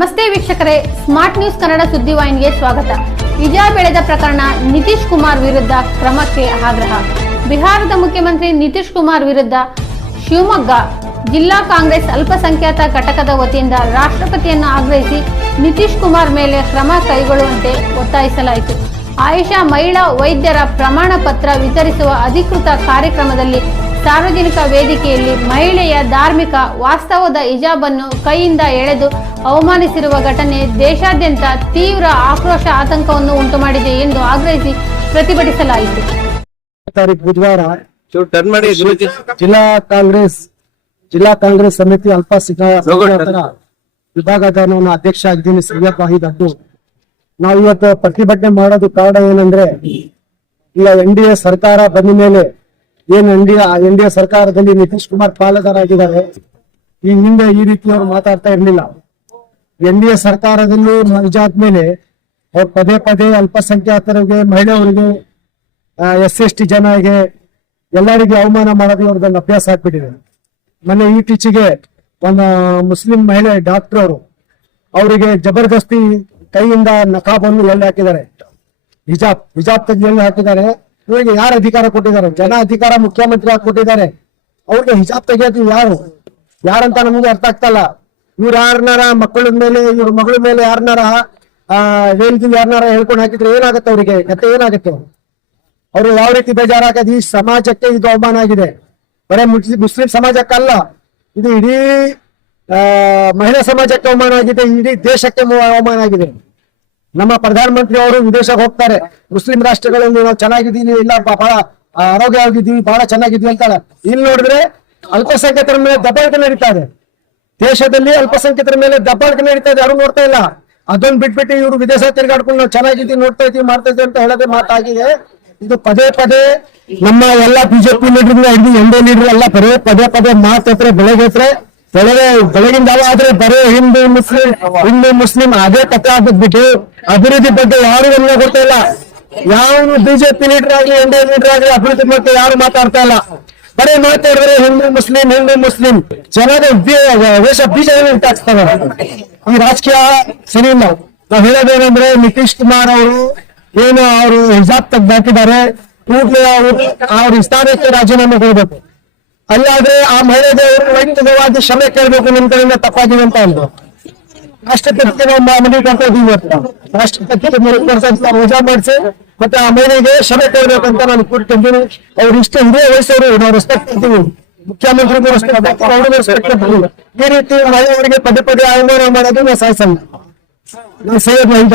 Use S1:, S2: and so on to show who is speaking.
S1: ನಮಸ್ತೆ ವೀಕ್ಷಕರೇ. Smart news Kannada ಸುದ್ದಿವಾಹಿನಿಗೆ ಸ್ವಾಗತ. ಇಜಾ ಬೆಳೆದ ಪ್ರಕರಣ ನಿತೀಶ್ ಕುಮಾರ್ ವಿರುದ್ಧ ಕ್ರಮಕ್ಕೆ ಆಗ್ರಹ. ಬಿಹಾರದ ಮುಖ್ಯಮಂತ್ರಿ ನಿತೀಶ್ ಕುಮಾರ್ ವಿರುದ್ಧ ಶಿವಮೊಗ್ಗ ಜಿಲ್ಲಾ ಕಾಂಗ್ರೆಸ್ ಅಲ್ಪಸಂಖ್ಯಾತ ಘಟಕದ ವತಿಯಿಂದ ರಾಷ್ಟ್ರಪತಿಯನ್ನು ಆಗ್ರಹಿಸಿ ನಿತೀಶ್ ಕುಮಾರ್ ಮೇಲೆ ಕ್ರಮ ಕೈಗೊಳ್ಳುವಂತೆ ಒತ್ತಾಯಿಸಲಾಯಿತು. ಆಯುಷಾ ಮಹಿಳಾ ವೈದ್ಯರ ಪ್ರಮಾಣ ಪತ್ರ ವಿತರಿಸುವ ಅಧಿಕೃತ ಕಾರ್ಯಕ್ರಮದಲ್ಲಿ ಸಾರ್ವಜನಿಕ ವೇದಿಕೆಯಲ್ಲಿ ಮಹಿಳೆಯ ಧಾರ್ಮಿಕ ವಾಸ್ತವದ ಹಿಜಾಬನ್ನು ಕೈಯಿಂದ ಎಳೆದು ಅವಮಾನಿಸಿರುವ ಘಟನೆ ದೇಶಾದ್ಯಂತ ತೀವ್ರ ಆಕ್ರೋಶ ಆತಂಕವನ್ನು ಉಂಟುಮಾಡಿದೆ ಎಂದು ಆಗ್ರಹಿಸಿ ಪ್ರತಿಭಟಿಸಲಾಯಿತು.
S2: ಬುಧವಾರ ಜಿಲ್ಲಾ ಕಾಂಗ್ರೆಸ್ ಜಿಲ್ಲಾ ಕಾಂಗ್ರೆಸ್ ಸಮಿತಿ ಅಲ್ಪಸಂಖ್ಯಾತರ ವಿಭಾಗದ ನಾನು ಅಧ್ಯಕ್ಷ ಆಗಿದ್ದೀನಿ ವಾಹಿದ್ ಅಬ್ದು ನಾವು ಇವತ್ತು ಪ್ರತಿಭಟನೆ ಮಾಡೋದು ಕಾರಣ ಏನಂದ್ರೆ, ಈಗ ಎನ್ ಡಿ ಎ ಸರ್ಕಾರ ಬಂದ ಮೇಲೆ ಏನ್ N D N D A ಸರ್ಕಾರದಲ್ಲಿ ನಿತೀಶ್ ಕುಮಾರ್ ಪಾಲುದಾರಾಗಿದ್ದಾರೆ ಈ ಹಿಂದೆ ಈ ರೀತಿ ಅವರು ಮಾತಾಡ್ತಾ ಇರಲಿಲ್ಲ. ಎನ್ ಡಿ ಎ ಸರ್ಕಾರದಲ್ಲೂ ಮೇಲೆ ಅವ್ರು ಪದೇ ಪದೇ ಅಲ್ಪಸಂಖ್ಯಾತರಿಗೆ, ಮಹಿಳೆಯವರಿಗೆ ಎಸ್ ಎಸ್ ಟಿ ಜನರಿಗೆ, ಎಲ್ಲರಿಗೆ ಅವಮಾನ ಮಾಡೋದು ಅವ್ರದ್ದೊಂದು ಅಭ್ಯಾಸ ಆಗ್ಬಿಟ್ಟಿದೆ. ಮೊನ್ನೆ ಇತ್ತೀಚೆಗೆ ಒಂದು ಮುಸ್ಲಿಂ ಮಹಿಳೆ ಡಾಕ್ಟರ್ ಅವರು ಅವರಿಗೆ ಜಬರ್ದಸ್ತಿ ಕೈಯಿಂದ ನಕಾಬನ್ನು ಎಲ್ಲಿ ಹಾಕಿದ್ದಾರೆ. ಹಿಜಾಬ್ ಹಿಜಾಬ್ ತೆಗೆದು ಹಾಕಿದ್ದಾರೆ. ಇವರಿಗೆ ಯಾರು ಅಧಿಕಾರ ಕೊಟ್ಟಿದ್ದಾರೆ? ಜನ ಅಧಿಕಾರ ಮುಖ್ಯಮಂತ್ರಿ ಆಗಿ ಕೊಟ್ಟಿದ್ದಾರೆ? ಅವ್ರಿಗೆ ಹಿಜಾಬ್ ತೆಗಿಯೋದು ಯಾರು? ಯಾರಂತ ನಮಗೆ ಅರ್ಥ ಆಗ್ತಲ್ಲ. ಇವ್ರು ಯಾರನ್ನಾರ ಮಕ್ಕಳ ಮೇಲೆ, ಇವ್ರ ಮಗಳ ಮೇಲೆ ಯಾರನ್ನಾರ ಆ ಹೇಳ್ತೀವಿ ಯಾರನ್ನಾರ ಹೇಳ್ಕೊಂಡು ಹಾಕಿದ್ರೆ ಏನಾಗುತ್ತೆ ಅವರಿಗೆ? ಕತೆ ಏನಾಗುತ್ತೆ? ಅವರು ಯಾವ ರೀತಿ ಬೇಜಾರಾಗದು ಈ ಸಮಾಜಕ್ಕೆ ಇದು ಅವಮಾನ ಆಗಿದೆ. ಬರೇ ಮುಸ್ಲಿಂ ಸಮಾಜಕ್ಕಲ್ಲ. ಇದು ಇಡೀ ಮಹಿಳಾ ಸಮಾಜಕ್ಕೆ ಅವಮಾನ ಆಗಿದೆ, ಇಡೀ ದೇಶಕ್ಕೆ ಅವಮಾನ ಆಗಿದೆ. ನಮ್ಮ ಪ್ರಧಾನಮಂತ್ರಿ ಅವರು ವಿದೇಶಕ್ಕೆ ಹೋಗ್ತಾರೆ. ಮುಸ್ಲಿಂ ರಾಷ್ಟ್ರಗಳಲ್ಲಿ ನಾವು ಚೆನ್ನಾಗಿದ್ದೀವಿ, ಇಲ್ಲ ಬಹಳ ಆರೋಗ್ಯವಾಗಿದ್ದೀವಿ ಬಹಳ ಚೆನ್ನಾಗಿದ್ವಿ ಅಂತಾರೆ ಇಲ್ಲಿ ನೋಡಿದ್ರೆ ಅಲ್ಪಸಂಖ್ಯಾತರ ಮೇಲೆ ದಬ್ಬಾಳಿಕೆ ನಡೀತಾ ಇದೆ. ದೇಶದಲ್ಲಿ ಅಲ್ಪಸಂಖ್ಯಾತರ ಮೇಲೆ ದಬ್ಬಾಳಿಕೆ ನಡೀತಾ ಇದೆ. ಯಾರು ನೋಡ್ತಾ ಇಲ್ಲ. ಅದೊಂದು ಬಿಟ್ಬಿಟ್ಟು ಇವರು ವಿದೇಶ ತಿರುಗಾಡ್ಕೊಂಡು ನಾವು ಚೆನ್ನಾಗಿದ್ದೀವಿ, ನೋಡ್ತಾ ಇದ್ದೀವಿ, ಮಾಡ್ತಾ ಇದೀವಿ ಅಂತ ಹೇಳೋದೇ ಮಾತಾಗಿದೆ. ಇದು ಪದೇ ಪದೇ ನಮ್ಮ ಎಲ್ಲ ಬಿಜೆಪಿ ಲೀಡರ್ ಹಿಡಿದು ಡಿ ಲೀಡರ್ ಎಲ್ಲ ಪದೇ ಪದೇ ಪದೇ ಮಾತಾಡ್ತಾರೆ ಬೆಳಗ್ಗೆ ಬೆಳಗ್ಗೆ ಬೆಳಗಿನ ಜಾವ ಆದ್ರೆ ಬರೀ ಹಿಂದೂ ಮುಸ್ಲಿಂ ಹಿಂದೂ ಮುಸ್ಲಿಂ ಅದೇ ಕಥೆ ಆಗ್ಬಿಟ್ಟು ಅಭಿವೃದ್ಧಿ ಬಗ್ಗೆ ಯಾರು ಗಮನ ಕೊಡ್ತಾ ಇಲ್ಲ. ಯಾವ ಬಿಜೆಪಿ ಲೀಡರ್ ಆಗ್ಲಿ, ಎನ್ ಡಿ ಲೀಡರ್ ಆಗ್ಲಿ ಅಭಿವೃದ್ಧಿ ಬಗ್ಗೆ ಯಾರು ಮಾತಾಡ್ತಾ ಇಲ್ಲ. ಬರೀ ಮಾತಾಡಿದ್ರೆ ಹಿಂದೂ ಮುಸ್ಲಿಂ ಹಿಂದೂ ಮುಸ್ಲಿಂ. ಜನರ ವೇಷ ಬೀಜ ಹಾಕ್ತಾರೆ ಈ ರಾಜಕೀಯ ಸಿನಿಮಾ ನಾವು ಹೇಳೋದೇನಂದ್ರೆ ನಿತೀಶ್ ಕುಮಾರ್ ಅವರು ಏನು ಅವರು ಹಿಜಾಬ್ ತೆಗ್ದು ಹಾಕಿದ್ದಾರೆ ಕೂಡಲೇ ಅವರು, ಅವ್ರ ಸ್ಥಾನಕ್ಕೆ ರಾಜೀನಾಮೆ ಕೊಡಬೇಕು. ಅಲ್ಲಾದ್ರೆ ಆ ಮಹಿಳೆಗೆ ವೈಯಕ್ತಿಕವಾಗಿ ಕ್ಷಮೆ ಕೇಳಬೇಕು, ನಿಮ್ ಕಡೆಯಿಂದ ತಪ್ಪಾಗಿದೆ ಅಂತ ಅಂದ್ರು. ರಾಷ್ಟ್ರಪತಿಗೆ ನಾವು ಅಂತ ಮನವಿ ಕೊಡ್ತಾ ಮಾಡಿಸಿ, ಮತ್ತೆ ಆ ಮಹಿಳೆಗೆ ಕ್ಷಮೆ ಅಂತ ನಾನು ಕೂರ್ತಿದ್ದೀನಿ ಅವ್ರು ಇಷ್ಟ ಇದೇ ವಯಸ್ಸವರು, ನಾವು ರೆಸ್ಪೆಕ್ಟ್ ಕೊಡ್ತೀವಿ. ಮುಖ್ಯಮಂತ್ರಿಗೂ ರೆಸ್ಪೆಕ್ಟ್ ಈ ರೀತಿ ಮಹಿಳೆಯರಿಗೆ ಪದೇ ಪದೇ ಅವಮಾನ ಮಾಡೋದು ನಾವು ಸಾಯಿಸಲ್ಲ. ನಾನು ಸೈಯದ್ ವಹೀದ್